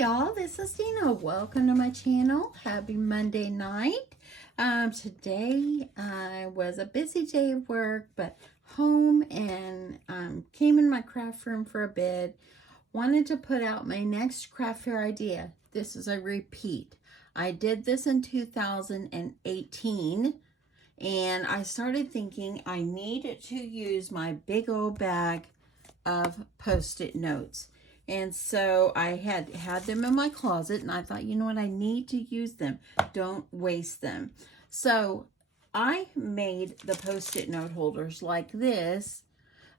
y'all, this is Dina. Welcome to my channel. Happy Monday night. Today was a busy day of work, but home and came in my craft room for a bit. Wanted to put out my next craft fair idea. This is a repeat. I did this in 2018 and I started thinking I needed to use my big old bag of Post-it notes. And so I had them in my closet, and I thought, you know what, I need to use them. Don't waste them. So I made the Post-it note holders like this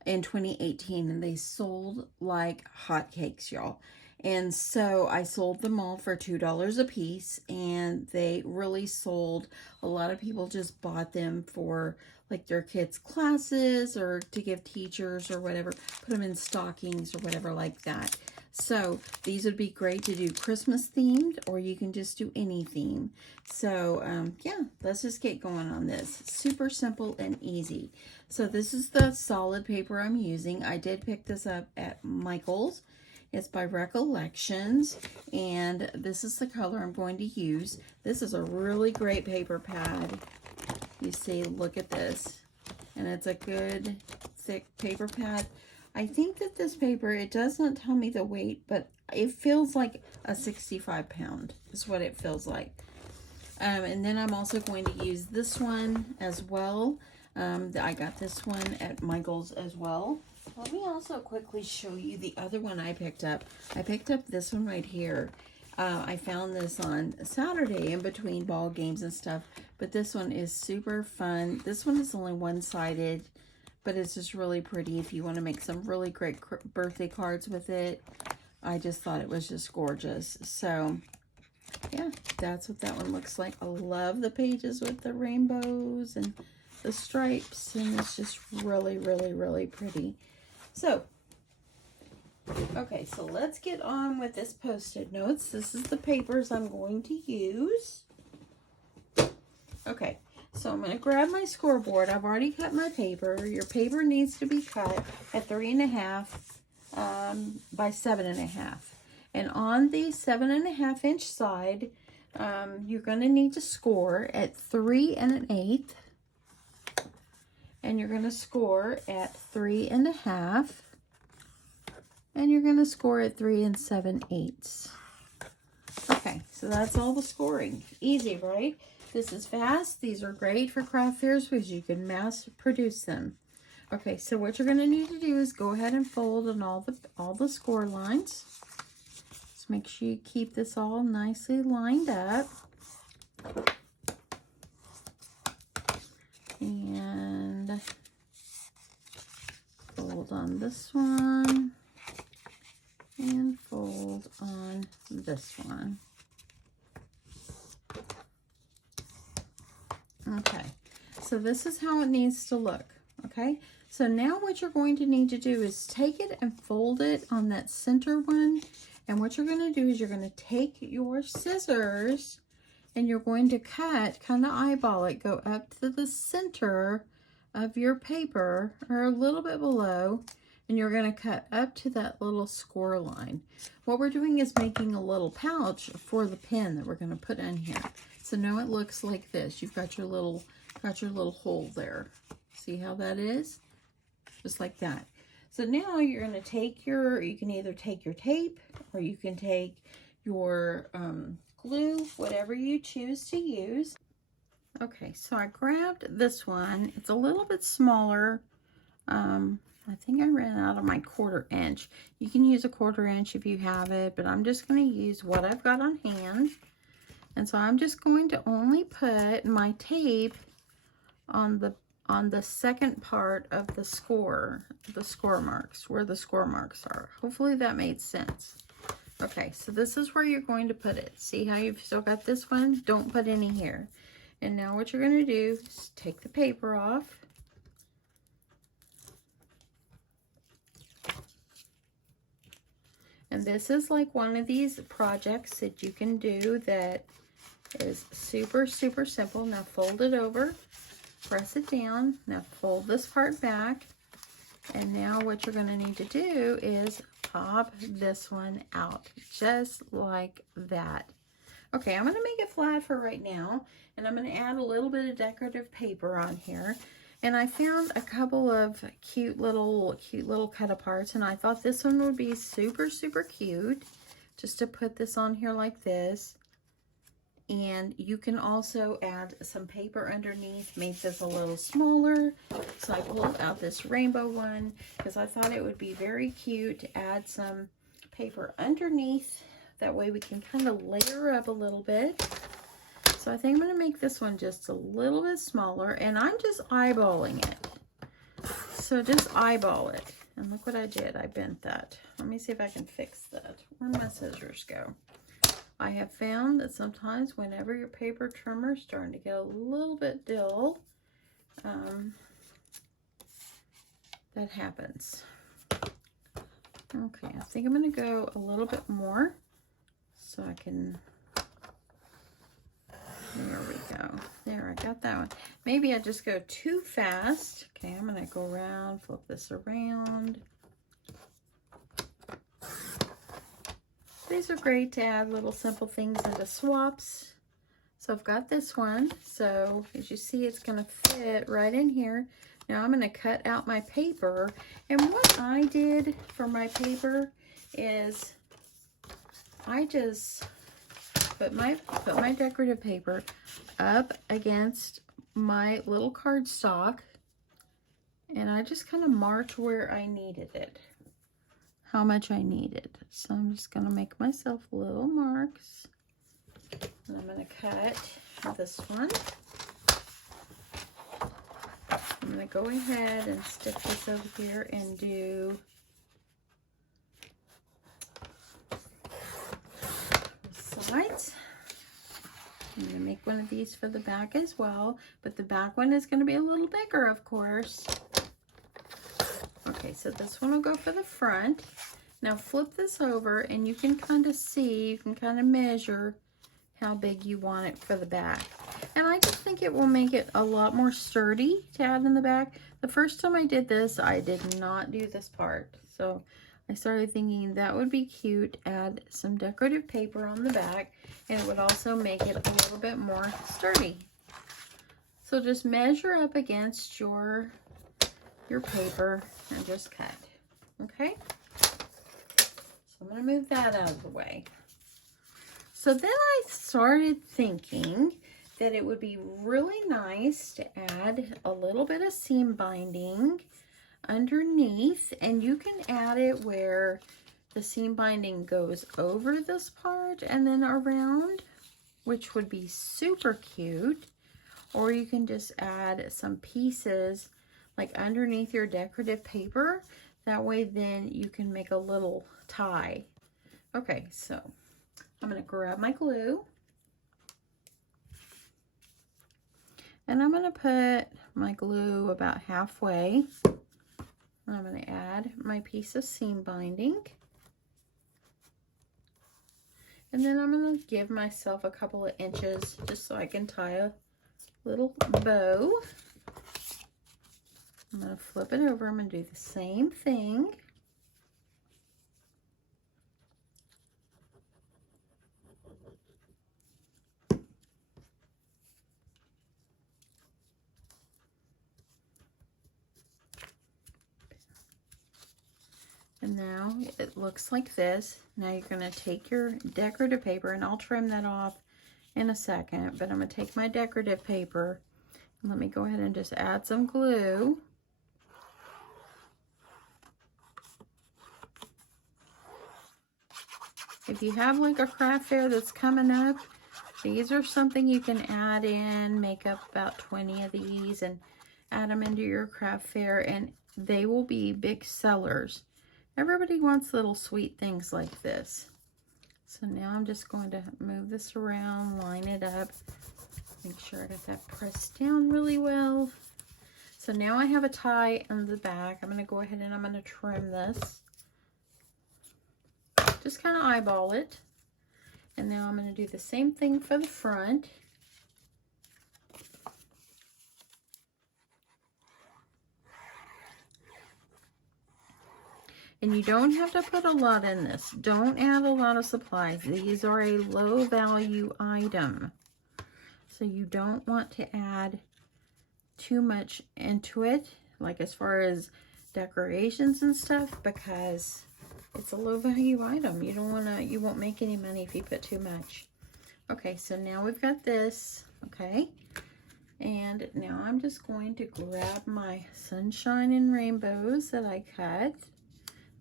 in 2018, and they sold like hotcakes, y'all. And so I sold them all for $2 a piece, and they really sold. A lot of people just bought them for like their kids' classes or to give teachers or whatever, put them in stockings or whatever like that. So these would be great to do Christmas themed, or you can just do any theme. So yeah, let's just get going on this. Super simple and easy. So this is the solid paper I'm using. I did pick this up at Michael's. It's by Recollections, and this is the color I'm going to use. This is a really great paper pad. You see, look at this. And it's a good, thick paper pad. I think that this paper, it does not tell me the weight, but it feels like a 65 pound is what it feels like. And then I'm also going to use this one as well. I got this one at Michael's as well. Let me also quickly show you the other one I picked up. I picked up this one right here. I found this on Saturday in between ball games and stuff, but this one is super fun. This one is only one-sided, but it's just really pretty if you want to make some really great birthday cards with it. I just thought it was just gorgeous. So yeah, that's what that one looks like. I love the pages with the rainbows and the stripes, and it's just really, really, really pretty. So okay, so let's get on with this Post-it notes. This is the papers I'm going to use. Okay, so I'm going to grab my scoreboard. I've already cut my paper. Your paper needs to be cut at 3.5 by 7.5. And on the 7.5 inch side, you're going to need to score at 3 1/8. And you're going to score at 3 1/2. And you're going to score at 3 7/8. Okay, so that's all the scoring. Easy, right? This is fast. These are great for craft fairs because you can mass produce them. Okay, so what you're going to need to do is go ahead and fold on all the score lines. Just make sure you keep this all nicely lined up. And fold on this one. And fold on this one. Okay, so this is how it needs to look. Okay, so now what you're going to need to do is take it and fold it on that center one. And what you're going to do is you're going to take your scissors and you're going to cut, kind of eyeball it, go up to the center of your paper or a little bit below. And you're going to cut up to that little score line. What we're doing is making a little pouch for the pen that we're going to put in here. So now it looks like this. You've got your little hole there. See how that is? Just like that. So now you're going to take you can either take your tape or you can take your glue, whatever you choose to use. Okay, so I grabbed this one. It's a little bit smaller. I think I ran out of my 1/4 inch. You can use a 1/4 inch if you have it, but I'm just going to use what I've got on hand. And so I'm just going to only put my tape on the second part of the score marks, where the score marks are. Hopefully that made sense. Okay, so this is where you're going to put it. See how you've still got this one? Don't put any here. And now what you're going to do is take the paper off. And this is like one of these projects that you can do that is super, super simple. Now fold it over, press it down. Now fold this part back. And now what you're going to need to do is pop this one out just like that. Okay, I'm going to make it flat for right now, and I'm going to add a little bit of decorative paper on here. And I found a couple of cute little cut aparts, and I thought this one would be super, super cute just to put this on here like this. And you can also add some paper underneath, make this a little smaller. So I pulled out this rainbow one because I thought it would be very cute to add some paper underneath. That way we can kind of layer up a little bit. So I think I'm going to make this one just a little bit smaller, and I'm just eyeballing it. So just eyeball it. And look what I did. I bent that. Let me see if I can fix that. Where'd my scissors go? I have found that sometimes whenever your paper trimmer is starting to get a little bit dull, that happens. Okay, I think I'm going to go a little bit more so I can, there we go. There, I got that one. Maybe I just go too fast. Okay, I'm going to go around, flip this around. These are great to add little simple things into swaps. So I've got this one. So as you see, it's going to fit right in here. Now I'm going to cut out my paper. And what I did for my paper is I just put my decorative paper up against my little cardstock, and I just kind of marked where I needed it, how much I needed. So I'm just going to make myself little marks, and I'm going to cut this one. I'm going to go ahead and stick this over here and do sides. I'm going to make one of these for the back as well, but the back one is going to be a little bigger, of course. Okay, so this one will go for the front. Now flip this over and you can kind of see, you can kind of measure how big you want it for the back. And I just think it will make it a lot more sturdy to add in the back. The first time I did this, I did not do this part. So I started thinking that would be cute, add some decorative paper on the back, and it would also make it a little bit more sturdy. So just measure up against your paper and just cut, okay? So I'm gonna move that out of the way. So then I started thinking that it would be really nice to add a little bit of seam binding underneath, and you can add it where the seam binding goes over this part and then around, which would be super cute. Or you can just add some pieces like underneath your decorative paper. That way then you can make a little tie. Okay, so I'm going to grab my glue, and I'm going to put my glue about halfway. And I'm going to add my piece of seam binding. And then I'm going to give myself a couple of inches just so I can tie a little bow. I'm going to flip it over. I'm going to do the same thing. And now it looks like this. Now you're going to take your decorative paper, and I'll trim that off in a second, but I'm going to take my decorative paper and let me go ahead and just add some glue. If you have like a craft fair that's coming up, these are something you can add in, make up about 20 of these and add them into your craft fair, and they will be big sellers. Everybody wants little sweet things like this. So now I'm just going to move this around, line it up, make sure I got that pressed down really well. So now I have a tie on the back. I'm going to go ahead and I'm going to trim this. Just kind of eyeball it. And now I'm going to do the same thing for the front. And you don't have to put a lot in this. Don't add a lot of supplies. These are a low value item. So you don't want to add too much into it, like as far as decorations and stuff, because it's a low value item. You don't want to, you won't make any money if you put too much. Okay, so now we've got this, okay? And now I'm just going to grab my sunshine and rainbows that I cut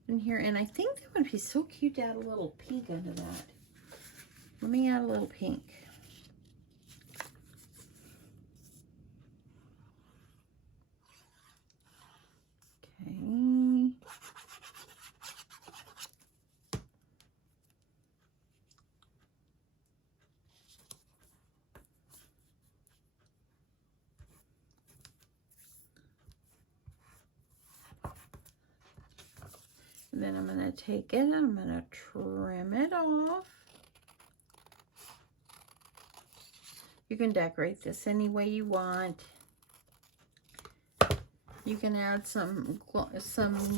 in here, and I think that would be so cute to add a little pink under that. Let me add a little pink. Okay. And then I'm going to take it and I'm going to trim it off. You can decorate this any way you want. You can add some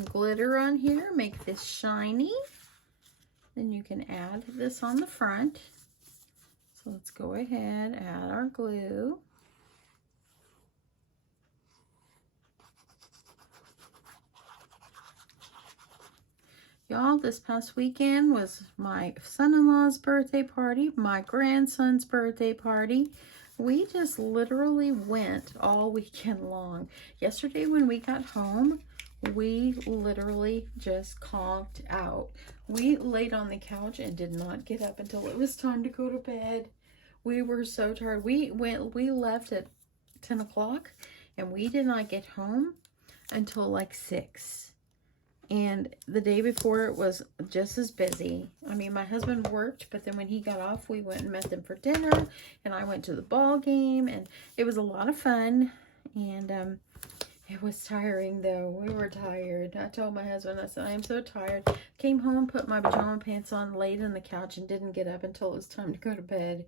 glitter on here, make this shiny. Then you can add this on the front. So let's go ahead, add our glue. Y'all, this past weekend was my son-in-law's birthday party, my grandson's birthday party. We just literally went all weekend long. Yesterday when we got home, we literally just conked out. We laid on the couch and did not get up until it was time to go to bed. We were so tired. We left at 10 o'clock and we did not get home until like 6. And the day before it was just as busy. I mean, my husband worked, but then when he got off, we went and met them for dinner. And I went to the ball game, and it was a lot of fun. And it was tiring, though. We were tired. I told my husband, I said, I am so tired. Came home, put my pajama pants on, laid on the couch, and didn't get up until it was time to go to bed.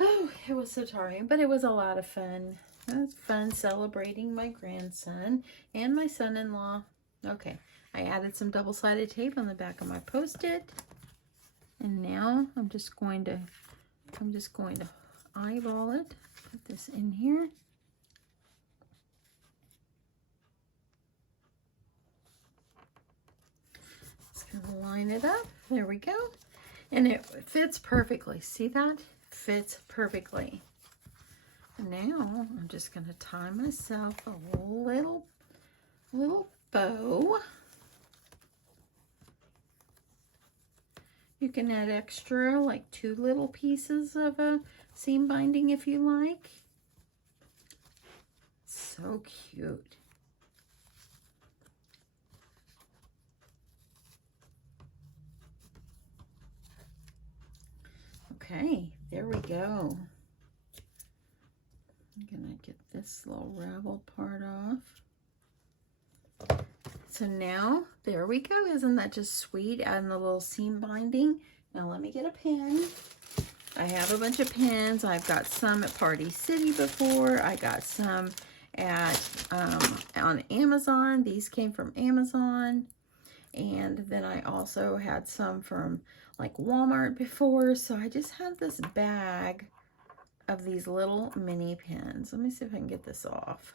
Oh, it was so tiring, but it was a lot of fun. It was fun celebrating my grandson and my son-in-law. Okay, I added some double-sided tape on the back of my Post-it, and now I'm just going to eyeball it. Put this in here. Just gonna line it up. There we go, and it fits perfectly. See that? Fits perfectly. And now I'm just gonna tie myself a little bow. You can add extra, like 2 little pieces of a seam binding if you like. So cute. Okay, there we go. I'm gonna get this little ravel part off. So now, there we go. Isn't that just sweet? Adding a little seam binding. Now let me get a pin. I have a bunch of pins. I've got some at Party City before. I got some at on Amazon. These came from Amazon. And then I also had some from like Walmart before. So I just have this bag of these little mini pins. Let me see if I can get this off.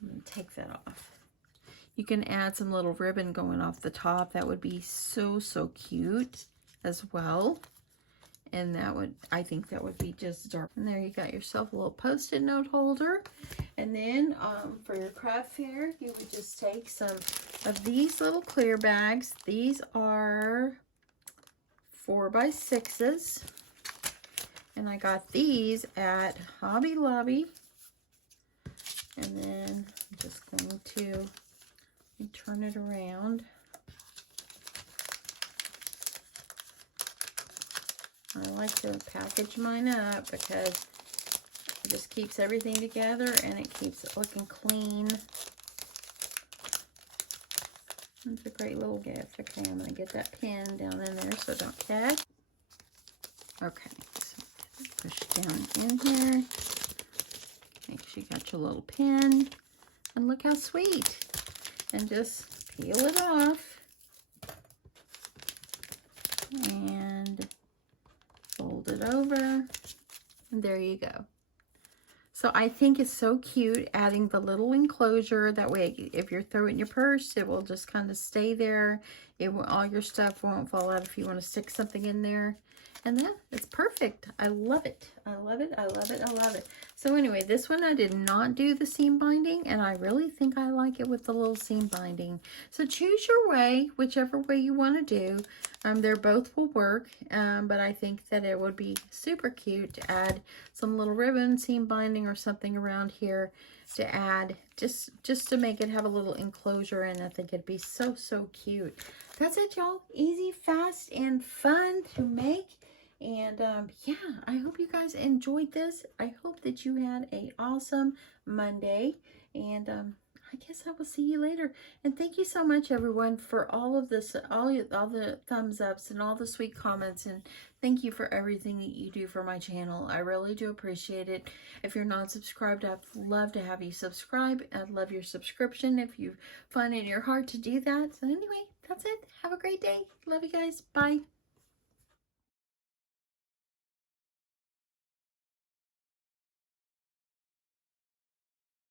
I'm going to take that off. You can add some little ribbon going off the top. That would be so, so cute as well. And that would, I think that would be just dark. And there you got yourself a little Post-it note holder. And then for your craft fair, you would just take some of these little clear bags. These are 4x6s. And I got these at Hobby Lobby. And then I'm just going to turn it around. I like to package mine up because it just keeps everything together and it keeps it looking clean. It's a great little gift. Okay, I'm going to get that pin down in there so it don't catch. Okay, so push down in here. Make sure you got your little pin. And look how sweet. And just peel it off and fold it over, and there you go. So I think it's so cute adding the little enclosure. That way, if you're throwing your purse, it will just kind of stay there. All your stuff won't fall out if you want to stick something in there. And then it's perfect. I love it. I love it. I love it. I love it. So anyway, this one I did not do the seam binding, and I really think I like it with the little seam binding. So choose your way, whichever way you want to do. They're both will work, but I think that it would be super cute to add some little ribbon, seam binding, or something around here to add, just to make it have a little enclosure, and I think it'd be so, so cute. That's it, y'all. Easy, fast, and fun to make. And yeah, I hope you guys enjoyed this. I hope that you had a awesome Monday. And I guess I will see you later. And thank you so much, everyone, for all of this, all the thumbs ups and all the sweet comments. And thank you for everything that you do for my channel. I really do appreciate it. If you're not subscribed, I'd love to have you subscribe. I'd love your subscription if you find it in your heart to do that. So anyway, that's it. Have a great day. Love you guys. Bye.